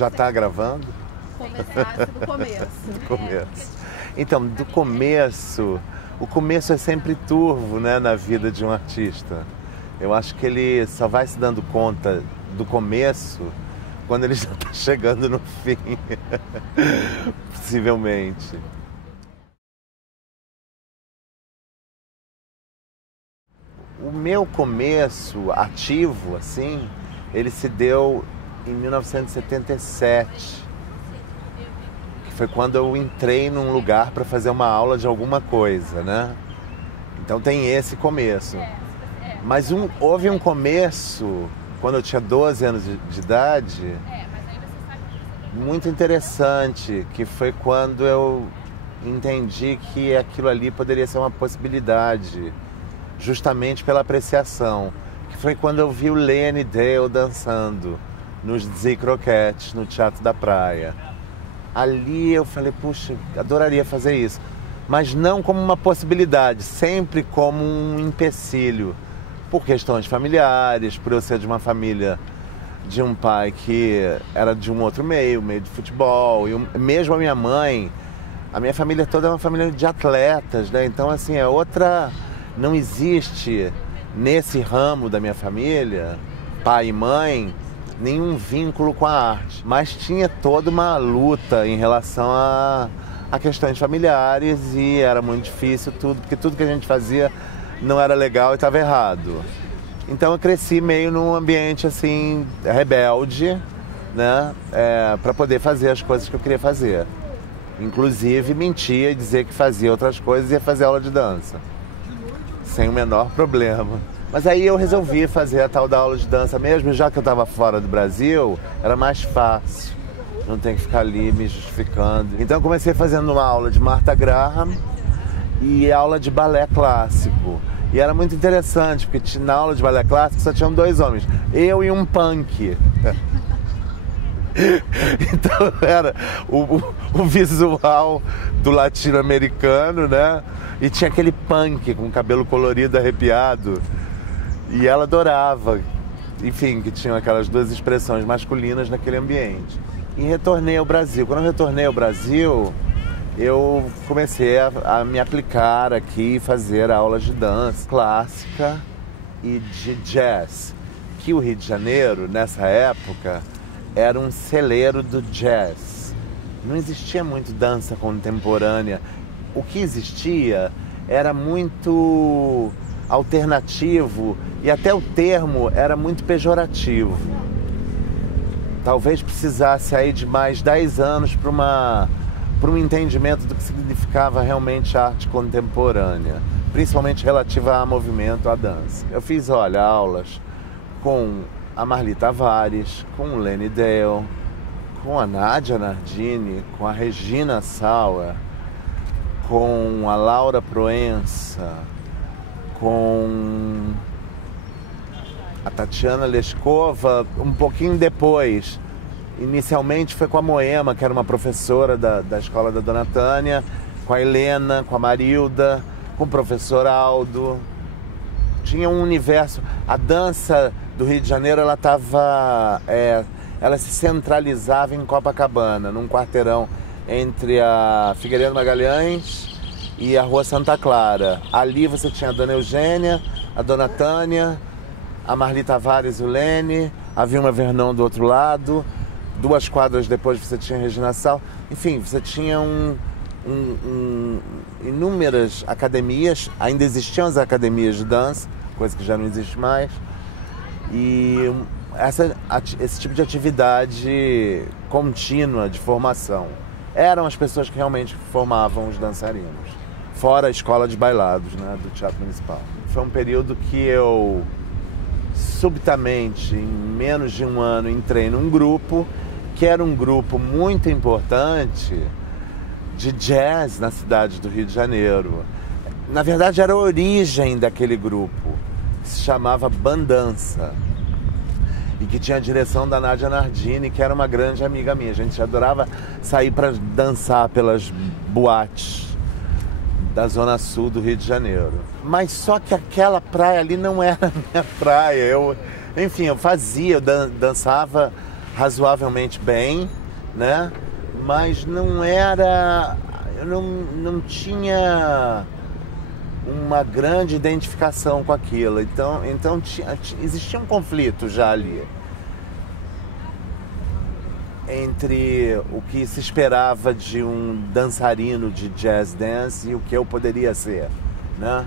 Já está gravando? Começar do começo. Do começo. Então, do começo, o começo é sempre turvo, né, na vida de um artista. Eu acho que ele só vai se dando conta do começo quando ele já está chegando no fim, possivelmente. O meu começo ativo, assim, ele se deu em 1977, que foi quando eu entrei num lugar para fazer uma aula de alguma coisa, né? Então tem esse começo. Mas houve um começo, quando eu tinha 12 anos de idade, muito interessante, que foi quando eu entendi que aquilo ali poderia ser uma possibilidade, justamente pela apreciação, que foi quando eu vi o Lenny Dale dançando nos Dizzy Croquettes, no Teatro da Praia. Ali eu falei, puxa, adoraria fazer isso, mas não como uma possibilidade, sempre como um empecilho, por questões familiares, por eu ser de uma família de um pai que era de um outro meio de futebol, e mesmo a minha família toda é uma família de atletas, né? Então, assim, não existe nesse ramo da minha família, pai e mãe, nenhum vínculo com a arte. Mas tinha toda uma luta em relação a questões familiares e era muito difícil tudo, porque tudo que a gente fazia não era legal e estava errado. Então eu cresci meio num ambiente assim, rebelde, né? Para poder fazer as coisas que eu queria fazer. Inclusive mentia e dizer que fazia outras coisas e ia fazer aula de dança. Sem o menor problema. Mas aí eu resolvi fazer a tal da aula de dança mesmo, já que eu estava fora do Brasil, era mais fácil. Não tem que ficar ali me justificando. Então eu comecei fazendo uma aula de Martha Graham e aula de balé clássico. E era muito interessante, porque na aula de balé clássico só tinham 2 homens, eu e um punk. Então era o visual do latino-americano, né? E tinha aquele punk com cabelo colorido, arrepiado. E ela adorava, enfim, que tinham aquelas 2 expressões masculinas naquele ambiente. E retornei ao Brasil. Quando eu retornei ao Brasil, eu comecei a me aplicar aqui e fazer aulas de dança clássica e de jazz. Que o Rio de Janeiro, nessa época, era um celeiro do jazz. Não existia muito dança contemporânea. O que existia era muito alternativo e até o termo era muito pejorativo. Talvez precisasse aí de mais 10 anos para um entendimento do que significava realmente arte contemporânea, principalmente relativa a movimento, à dança. Eu fiz, aulas com a Marli Tavares, com o Lenny Dale, com a Nádia Nardini, com a Regina Sauer, com a Laura Proença, com a Tatiana Leskova, um pouquinho depois. Inicialmente foi com a Moema, que era uma professora da escola da Dona Tânia, com a Helena, com a Marilda, com o professor Aldo. Tinha um universo. A dança do Rio de Janeiro, ela se centralizava em Copacabana, num quarteirão entre a Figueiredo Magalhães e a Rua Santa Clara. Ali você tinha a Dona Eugênia, a Dona Tânia, a Marli Tavares e o Lenny, a Vilma Vernon do outro lado. 2 quadras depois você tinha a Regina Sal. Enfim, você tinha inúmeras academias. Ainda existiam as academias de dança, coisa que já não existe mais. E esse tipo de atividade contínua de formação eram as pessoas que realmente formavam os dançarinos, fora a escola de bailados, né, do Teatro Municipal. Foi um período que eu subitamente, em menos de 1 ano, entrei num grupo que era um grupo muito importante de jazz na cidade do Rio de Janeiro. Na verdade, era a origem daquele grupo, que se chamava Bandança, e que tinha a direção da Nádia Nardini, que era uma grande amiga minha. A gente adorava sair para dançar pelas boates da Zona Sul do Rio de Janeiro. Mas só que aquela praia ali não era a minha praia. Eu dançava razoavelmente bem, né? Mas não era... Eu não tinha uma grande identificação com aquilo. Então existia um conflito já ali entre o que se esperava de um dançarino de jazz dance e o que eu poderia ser, né?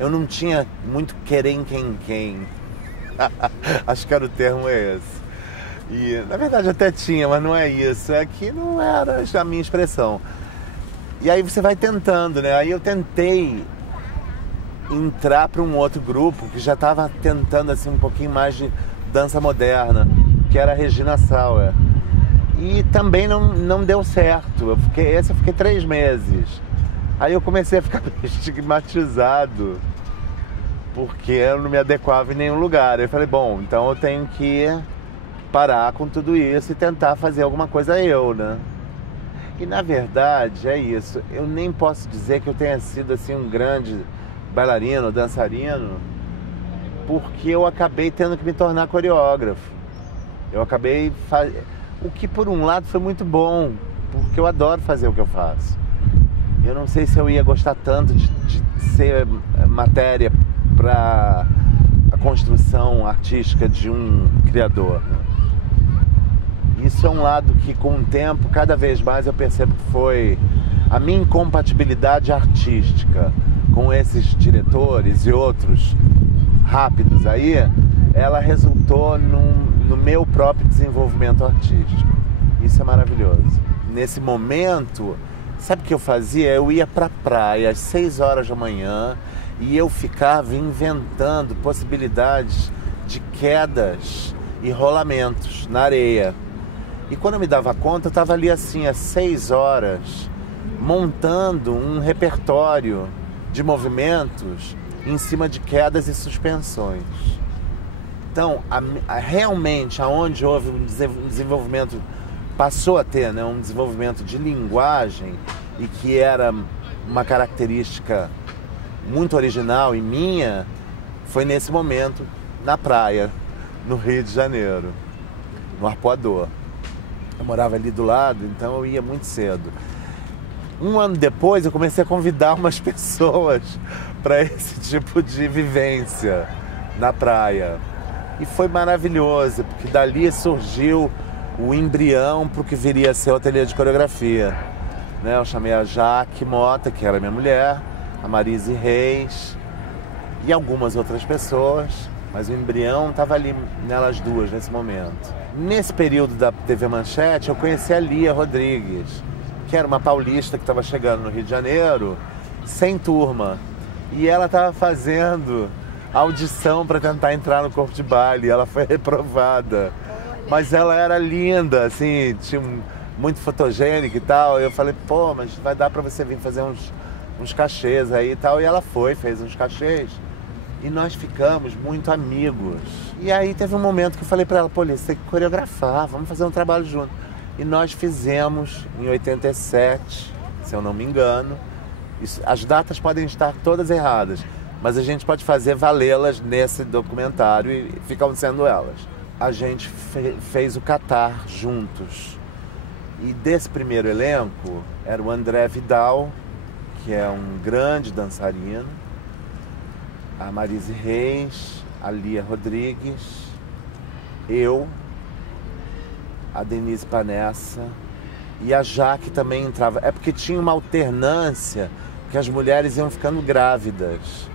Eu não tinha muito querer quem. Acho que era o termo esse. E na verdade até tinha, mas não é isso. É que não era a minha expressão. E aí você vai tentando, né? Aí eu tentei entrar para um outro grupo que já estava tentando assim um pouquinho mais de dança moderna, que era a Regina Sauer. E também não deu certo. Eu fiquei 3 meses. Aí eu comecei a ficar estigmatizado, porque eu não me adequava em nenhum lugar. Eu falei, bom, então eu tenho que parar com tudo isso e tentar fazer alguma coisa eu, né? E na verdade é isso. Eu nem posso dizer que eu tenha sido assim um grande bailarino, dançarino, porque eu acabei tendo que me tornar coreógrafo. Eu acabei o que por um lado foi muito bom, porque eu adoro fazer o que eu faço. Eu não sei se eu ia gostar tanto de ser matéria para a construção artística de um criador. Isso é um lado que, com o tempo, cada vez mais eu percebo que foi a minha incompatibilidade artística com esses diretores e outros rápidos aí, ela resultou no meu próprio desenvolvimento artístico. Isso é maravilhoso. Nesse momento, sabe o que eu fazia? Eu ia pra praia às 6 horas da manhã e eu ficava inventando possibilidades de quedas e rolamentos na areia. E quando eu me dava conta, eu estava ali assim, às 6 horas, montando um repertório de movimentos em cima de quedas e suspensões. Então, realmente, aonde houve um desenvolvimento, passou a ter, né, um desenvolvimento de linguagem e que era uma característica muito original e minha, foi nesse momento, na praia, no Rio de Janeiro, no Arpoador. Eu morava ali do lado, então eu ia muito cedo. 1 ano depois, eu comecei a convidar umas pessoas para esse tipo de vivência na praia. E foi maravilhoso, porque dali surgiu o embrião para o que viria a ser o ateliê de coreografia. Né? Eu chamei a Jaque Mota, que era minha mulher, a Marise Reis e algumas outras pessoas, mas o embrião estava ali nelas duas nesse momento. Nesse período da TV Manchete, eu conheci a Lia Rodrigues, que era uma paulista que estava chegando no Rio de Janeiro, sem turma. E ela estava fazendo audição para tentar entrar no corpo de baile. Ela foi reprovada. Mas ela era linda, assim, muito fotogênica e tal. Eu falei, pô, mas vai dar para você vir fazer uns cachês aí e tal. E ela fez uns cachês. E nós ficamos muito amigos. E aí teve um momento que eu falei para ela, pô, você tem que coreografar, vamos fazer um trabalho junto. E nós fizemos em 87, se eu não me engano. As datas podem estar todas erradas, mas a gente pode fazer valê-las nesse documentário e ficam sendo elas. A gente fez o Catar juntos. E desse primeiro elenco era o André Vidal, que é um grande dançarino, a Marise Reis, a Lia Rodrigues, eu, a Denise Panessa e a Jaque também entrava. É porque tinha uma alternância que as mulheres iam ficando grávidas.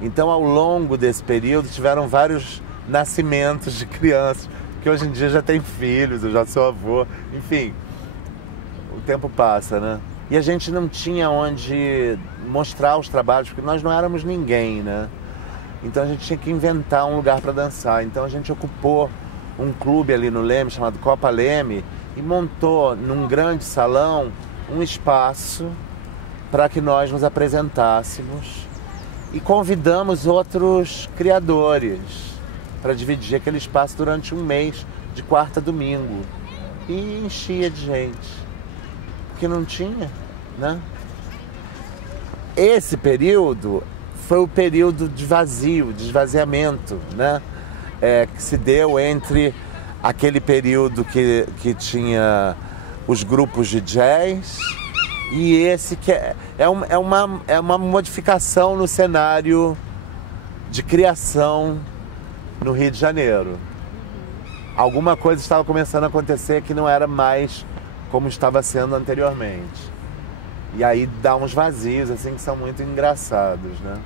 Então, ao longo desse período, tiveram vários nascimentos de crianças, que hoje em dia já tem filhos, eu já sou avô, enfim, o tempo passa, né? E a gente não tinha onde mostrar os trabalhos, porque nós não éramos ninguém, né? Então a gente tinha que inventar um lugar para dançar. Então a gente ocupou um clube ali no Leme, chamado Copa Leme, e montou num grande salão um espaço para que nós nos apresentássemos. E convidamos outros criadores para dividir aquele espaço durante um mês, de quarta a domingo. E enchia de gente. Que não tinha, né? Esse período foi o período de vazio, de esvaziamento, né? Que se deu entre aquele período que tinha os grupos de jazz, e esse que é uma modificação no cenário de criação no Rio de Janeiro. Alguma coisa estava começando a acontecer que não era mais como estava sendo anteriormente. E aí dá uns vazios assim que são muito engraçados, né?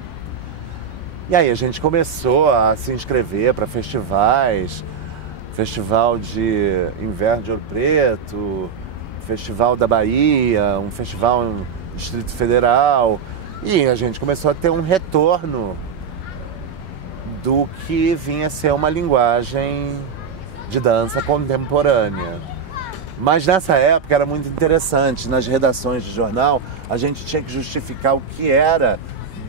E aí a gente começou a se inscrever para festivais, Festival de Inverno de Ouro Preto, Festival da Bahia, um festival no Distrito Federal, e a gente começou a ter um retorno do que vinha a ser uma linguagem de dança contemporânea. Mas nessa época era muito interessante, nas redações de jornal a gente tinha que justificar o que era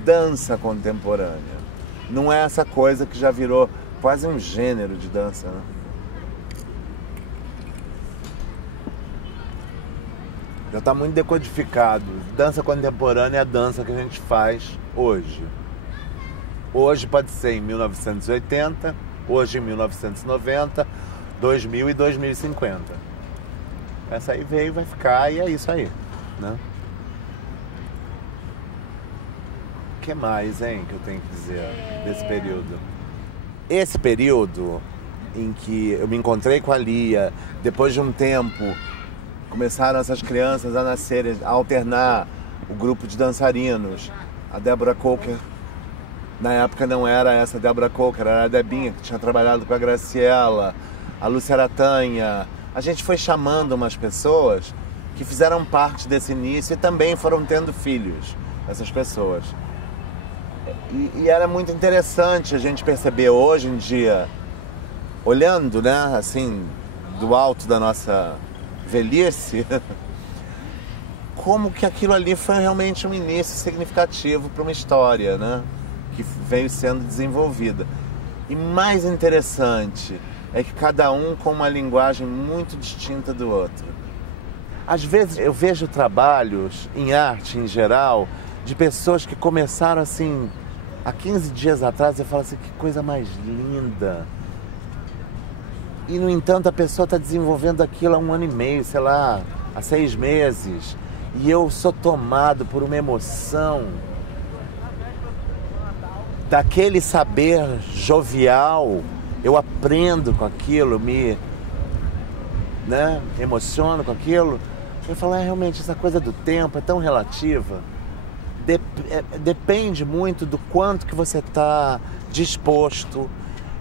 dança contemporânea. Não é essa coisa que já virou quase um gênero de dança, né? Já está muito decodificado. Dança contemporânea é a dança que a gente faz hoje. Hoje pode ser em 1980, hoje em 1990, 2000 e 2050. Essa aí veio, vai ficar e é isso aí, né? O que mais, hein, que eu tenho que dizer desse período? Esse período em que eu me encontrei com a Lia, depois de um tempo, começaram essas crianças a nascerem, a alternar o grupo de dançarinos. A Débora Coker, na época não era essa Débora Coker, era a Debinha, que tinha trabalhado com a Graciela, a Lúcia Aratanha. A gente foi chamando umas pessoas que fizeram parte desse início e também foram tendo filhos, essas pessoas. E era muito interessante a gente perceber hoje em dia, olhando, né, assim, do alto da nossa velhice, como que aquilo ali foi realmente um início significativo para uma história, né, que veio sendo desenvolvida. E mais interessante é que cada um com uma linguagem muito distinta do outro. Às vezes eu vejo trabalhos em arte em geral de pessoas que começaram assim há 15 dias atrás, eu falo assim, que coisa mais linda. E, no entanto, a pessoa está desenvolvendo aquilo há 1 ano e meio, sei lá, há 6 meses. E eu sou tomado por uma emoção daquele saber jovial. Eu aprendo com aquilo, me emociono com aquilo. Eu falo, realmente, essa coisa do tempo é tão relativa. Depende muito do quanto que você está disposto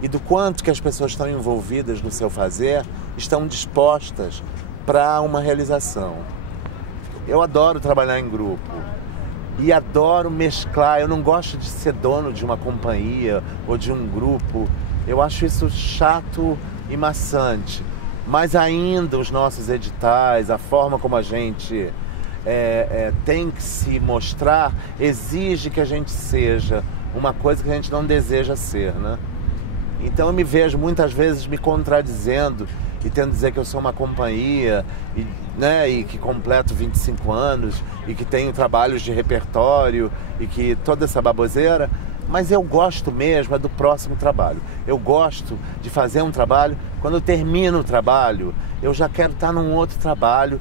e do quanto que as pessoas estão envolvidas no seu fazer, estão dispostas para uma realização. Eu adoro trabalhar em grupo e adoro mesclar. Eu não gosto de ser dono de uma companhia ou de um grupo. Eu acho isso chato e maçante. Mas ainda os nossos editais, a forma como a gente tem que se mostrar, exige que a gente seja uma coisa que a gente não deseja ser, né? Então eu me vejo muitas vezes me contradizendo e tendo que dizer que eu sou uma companhia e que completo 25 anos e que tenho trabalhos de repertório e que toda essa baboseira, mas eu gosto mesmo do próximo trabalho. Eu gosto de fazer um trabalho, quando eu termino o trabalho, eu já quero estar num outro trabalho.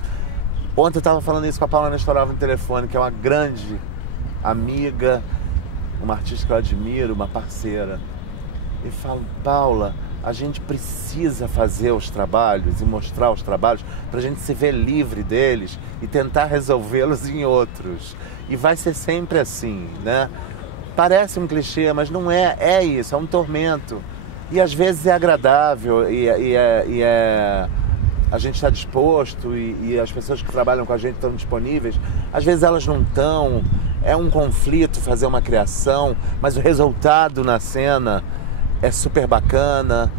Ontem eu estava falando isso com a Paula Nestorova no telefone, que é uma grande amiga, uma artista que eu admiro, uma parceira. E falo, Paula, a gente precisa fazer os trabalhos e mostrar os trabalhos para a gente se ver livre deles e tentar resolvê-los em outros. E vai ser sempre assim, né? Parece um clichê, mas não é. É isso, é um tormento. E às vezes é agradável a gente está disposto e as pessoas que trabalham com a gente estão disponíveis. Às vezes elas não estão. É um conflito fazer uma criação, mas o resultado na cena é super bacana.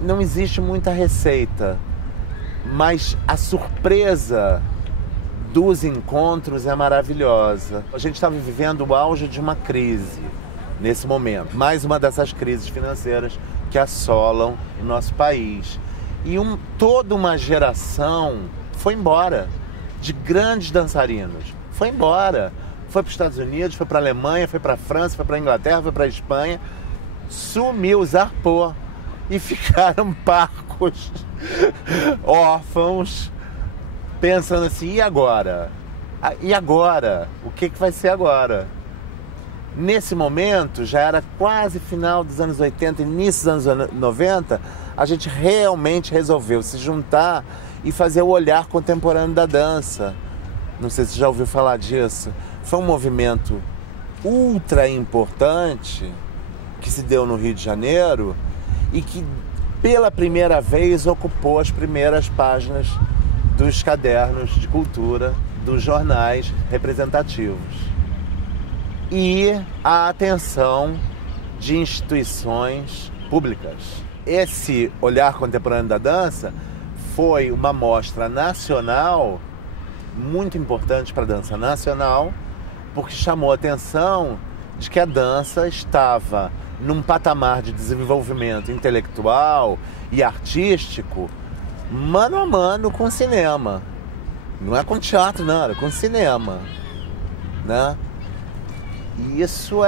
Não existe muita receita, mas a surpresa dos encontros é maravilhosa. A gente estava vivendo o auge de uma crise nesse momento. Mais uma dessas crises financeiras que assolam o nosso país. E toda uma geração foi embora, de grandes dançarinos. Foi embora. Foi para os Estados Unidos, foi para a Alemanha, foi para a França, foi para a Inglaterra, foi para a Espanha. Sumiu, zarpou. E ficaram parcos únicos, órfãos, pensando assim, e agora? E agora? O que vai ser agora? Nesse momento, já era quase final dos anos 80, início dos anos 90, a gente realmente resolveu se juntar e fazer o olhar contemporâneo da dança. Não sei se você já ouviu falar disso. Foi um movimento ultra importante que se deu no Rio de Janeiro e que, pela primeira vez, ocupou as primeiras páginas dos cadernos de cultura, dos jornais representativos. E a atenção de instituições públicas. Esse olhar contemporâneo da dança foi uma mostra nacional muito importante para a dança nacional, porque chamou a atenção de que a dança estava num patamar de desenvolvimento intelectual e artístico mano a mano com o cinema. Não é com teatro, não, era com cinema, né? E isso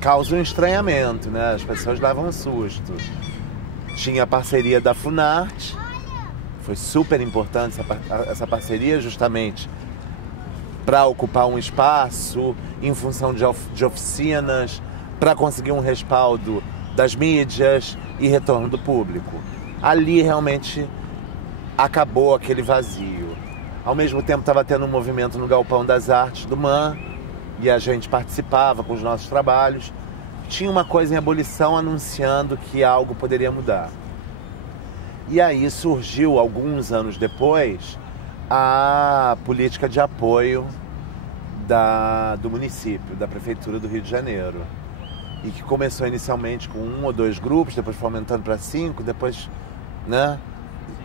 causa um estranhamento, né? As pessoas davam um susto. Tinha a parceria da Funarte, foi super importante essa parceria, justamente para ocupar um espaço em função de oficinas, para conseguir um respaldo das mídias e retorno do público. Ali realmente acabou aquele vazio. Ao mesmo tempo estava tendo um movimento no Galpão das Artes do MAN e a gente participava com os nossos trabalhos. Tinha uma coisa em ebulição anunciando que algo poderia mudar. E aí surgiu, alguns anos depois, a política de apoio do município, da Prefeitura do Rio de Janeiro. E que começou inicialmente com 1 ou 2 grupos, depois foi aumentando para 5, depois, né,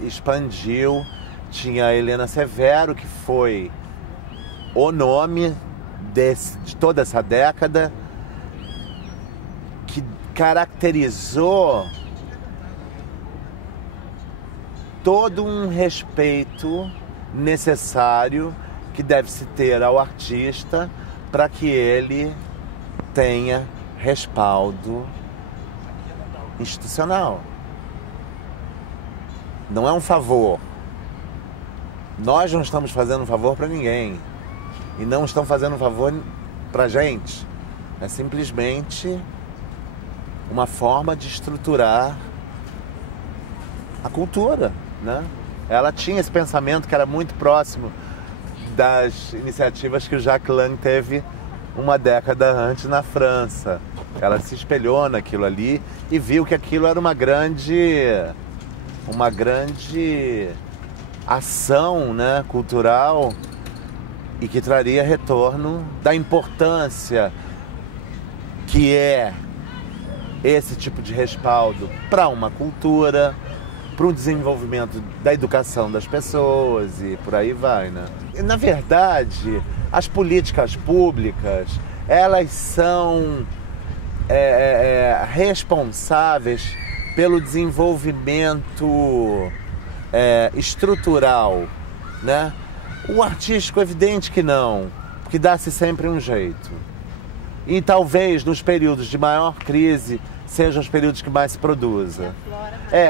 expandiu. Tinha a Helena Severo, que foi o nome de toda essa década, que caracterizou todo um respeito necessário que deve se ter ao artista para que ele tenha respaldo institucional. Não é um favor. Nós não estamos fazendo um favor para ninguém. E não estão fazendo um favor para a gente. É simplesmente uma forma de estruturar a cultura, né? Ela tinha esse pensamento que era muito próximo das iniciativas que o Jack Lang teve uma década antes na França. Ela se espelhou naquilo ali e viu que aquilo era uma grande ação, né, cultural, e que traria retorno da importância que é esse tipo de respaldo para uma cultura, para o desenvolvimento da educação das pessoas e por aí vai, né? E, na verdade, as políticas públicas, elas são responsáveis pelo desenvolvimento estrutural, né? O artístico, evidente que não, porque dá-se sempre um jeito. E talvez nos períodos de maior crise sejam os períodos que mais se produza.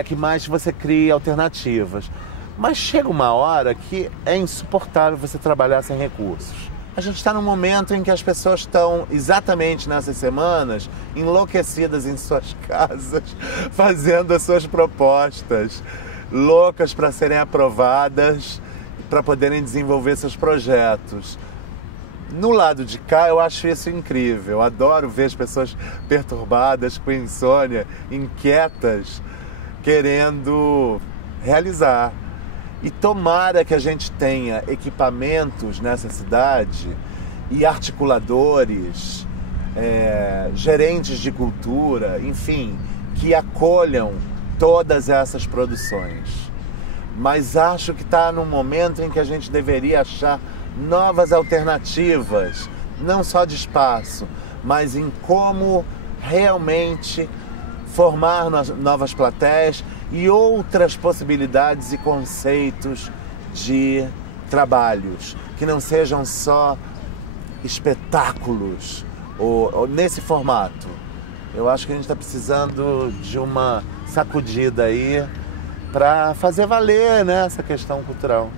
Que mais você cria alternativas. Mas chega uma hora que é insuportável você trabalhar sem recursos. A gente está num momento em que as pessoas estão, exatamente nessas semanas, enlouquecidas em suas casas, fazendo as suas propostas, loucas para serem aprovadas, para poderem desenvolver seus projetos. No lado de cá, eu acho isso incrível. Eu adoro ver as pessoas perturbadas, com insônia, inquietas, querendo realizar. E tomara que a gente tenha equipamentos nessa cidade e articuladores, gerentes de cultura, enfim, que acolham todas essas produções. Mas acho que está num momento em que a gente deveria achar novas alternativas, não só de espaço, mas em como realmente formar novas plateias e outras possibilidades e conceitos de trabalhos, que não sejam só espetáculos ou nesse formato. Eu acho que a gente está precisando de uma sacudida aí para fazer valer, né, essa questão cultural.